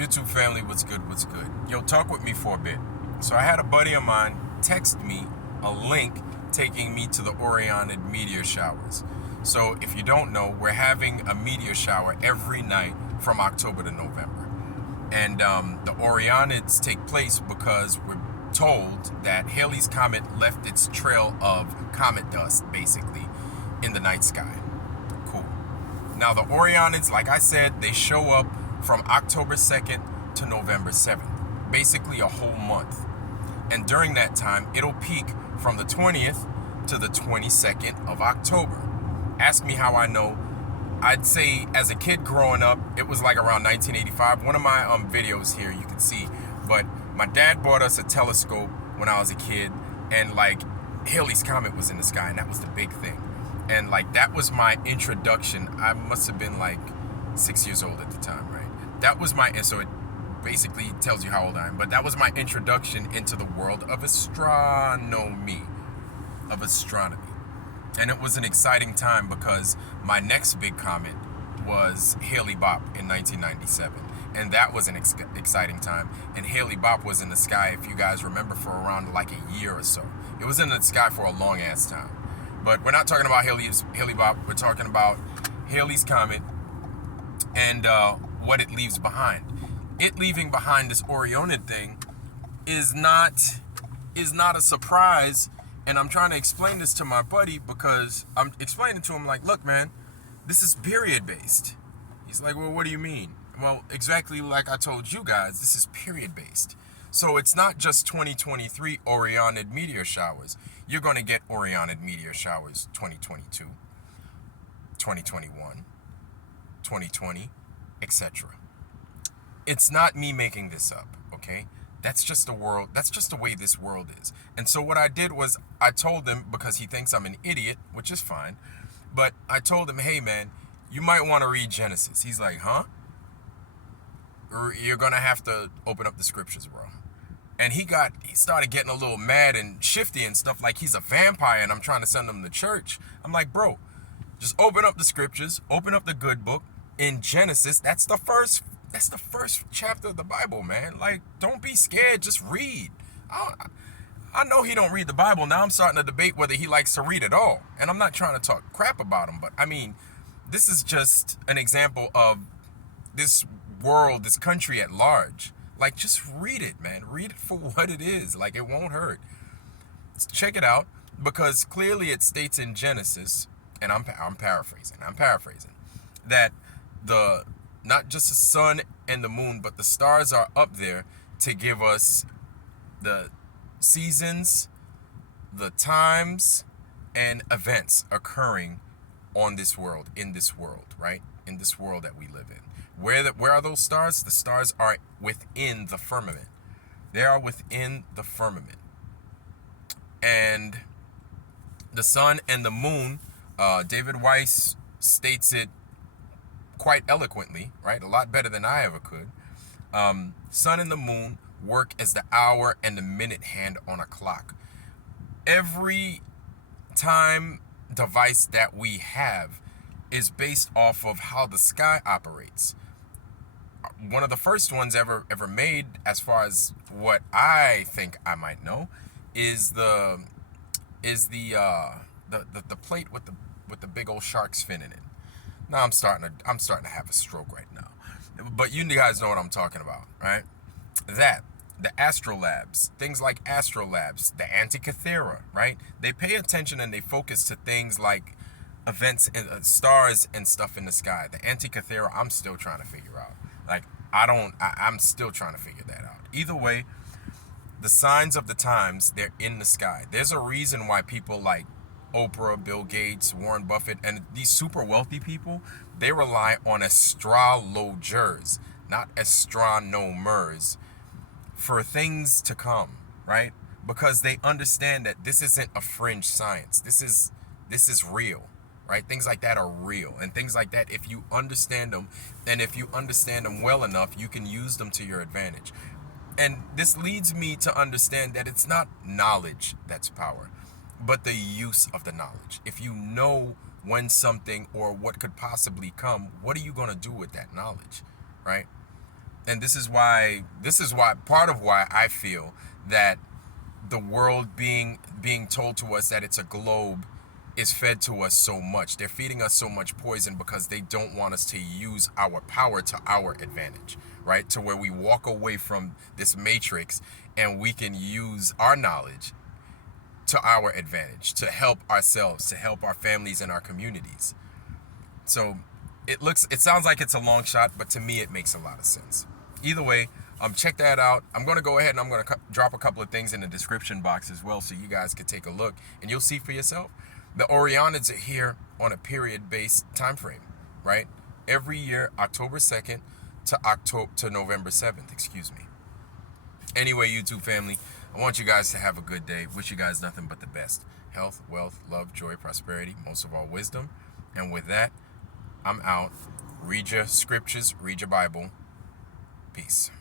YouTube family, what's good, what's good? Yo, talk with me for a bit. So I had a buddy of mine text me a link taking me to the Orionid meteor showers. So if you don't know, we're having a meteor shower every night from October to November. And the Orionids take place because we're told that Halley's Comet left its trail of comet dust, basically, in the night sky. Cool. Now the Orionids, like I said, they show up from October 2nd to November 7th, basically a whole month. And during that time, it'll peak from the 20th to the 22nd of October. Ask me how I know. I'd say as a kid growing up, it was like around 1985. One of my videos here you can see, but my dad bought us a telescope when I was a kid, and like Halley's Comet was in the sky, and that was the big thing. And like that was my introduction. I must have been like 6 years old at the time, right? That was my, and so it basically tells you how old I am, but that was my introduction into the world of astronomy, And it was an exciting time because my next big comet was Halley-Bopp in 1997. And that was an exciting time. And Halley-Bopp was in the sky, if you guys remember, for around like a year or so. It was in the sky for a long ass time. But we're not talking about Halley-Bopp. We're talking about Halley's Comet and what it leaves behind. It leaving behind this Orionid thing is not a surprise. And I'm trying to explain this to my buddy because I'm explaining to him like, look, man, this is period based. He's like, well, what do you mean? Well, exactly like I told you guys, this is period based. So it's not just 2023 Orionid meteor showers. You're going to get Orionid meteor showers 2022, 2021, 2020, etc. It's not me making this up, okay? That's just the world. That's just the way this world is. And so what I did was I told him, because he thinks I'm an idiot, which is fine, but I told him, hey man, you might want to read Genesis. He's like, huh? Or you're going to have to open up the scriptures, bro. And he started getting a little mad and shifty and stuff, like he's a vampire and I'm trying to send him to church. I'm like, bro, just open up the scriptures, open up the good book in Genesis. That's the first chapter of the Bible, man. Like, don't be scared, just read. I know he don't read the Bible. Now I'm starting to debate whether he likes to read at all. And I'm not trying to talk crap about him, but I mean, this is just an example of this world, this country at large. Like, just read it, man. Read it for what it is. Like, it won't hurt. Check it out, because clearly it states in Genesis, and I'm paraphrasing, that not just the sun and the moon, but the stars are up there to give us the seasons, the times, and events occurring on this world, in this world, right? In this world that we live in. Where are those stars? The stars are within the firmament. They are within the firmament. And the sun and the moon, David Weiss states it quite eloquently, right? A lot better than I ever could. Sun and the moon work as the hour and the minute hand on a clock. Every time device that we have is based off of how the sky operates. One of the first ones ever made, as far as what I think I might know, is the plate with the big old shark's fin in it. Now I'm starting to have a stroke right now. But you guys know what I'm talking about, right? The astrolabs, things like astrolabs, the Antikythera, right? They pay attention and they focus to things like events and stars and stuff in the sky. The Antikythera, I'm still trying to figure out. Like, I'm still trying to figure that out. Either way, the signs of the times, they're in the sky. There's a reason why people like Oprah, Bill Gates, Warren Buffett, and these super wealthy people, they rely on astrologers, not astronomers, for things to come, right? Because they understand that this isn't a fringe science. This is real, right? Things like that are real. And things like that, if you understand them, and if you understand them well enough, you can use them to your advantage. And this leads me to understand that it's not knowledge that's power, but the use of the knowledge. If you know when something or what could possibly come, what are you going to do with that knowledge, right? And this is why part of why I feel that the world being told to us that it's a globe is fed to us so much. They're feeding us so much poison because they don't want us to use our power to our advantage, right? To where we walk away from this matrix and we can use our knowledge to our advantage, to help ourselves, to help our families and our communities. So it sounds like it's a long shot, but to me it makes a lot of sense. Either way, check that out. I'm going to go ahead and I'm going to drop a couple of things in the description box as well so you guys can take a look and you'll see for yourself. The Orionids are here on a period-based time frame, right? Every year, October 2nd to November 7th, excuse me. Anyway, YouTube family, I want you guys to have a good day. Wish you guys nothing but the best. Health, wealth, love, joy, prosperity, most of all wisdom. And with that, I'm out. Read your scriptures, read your Bible. Peace.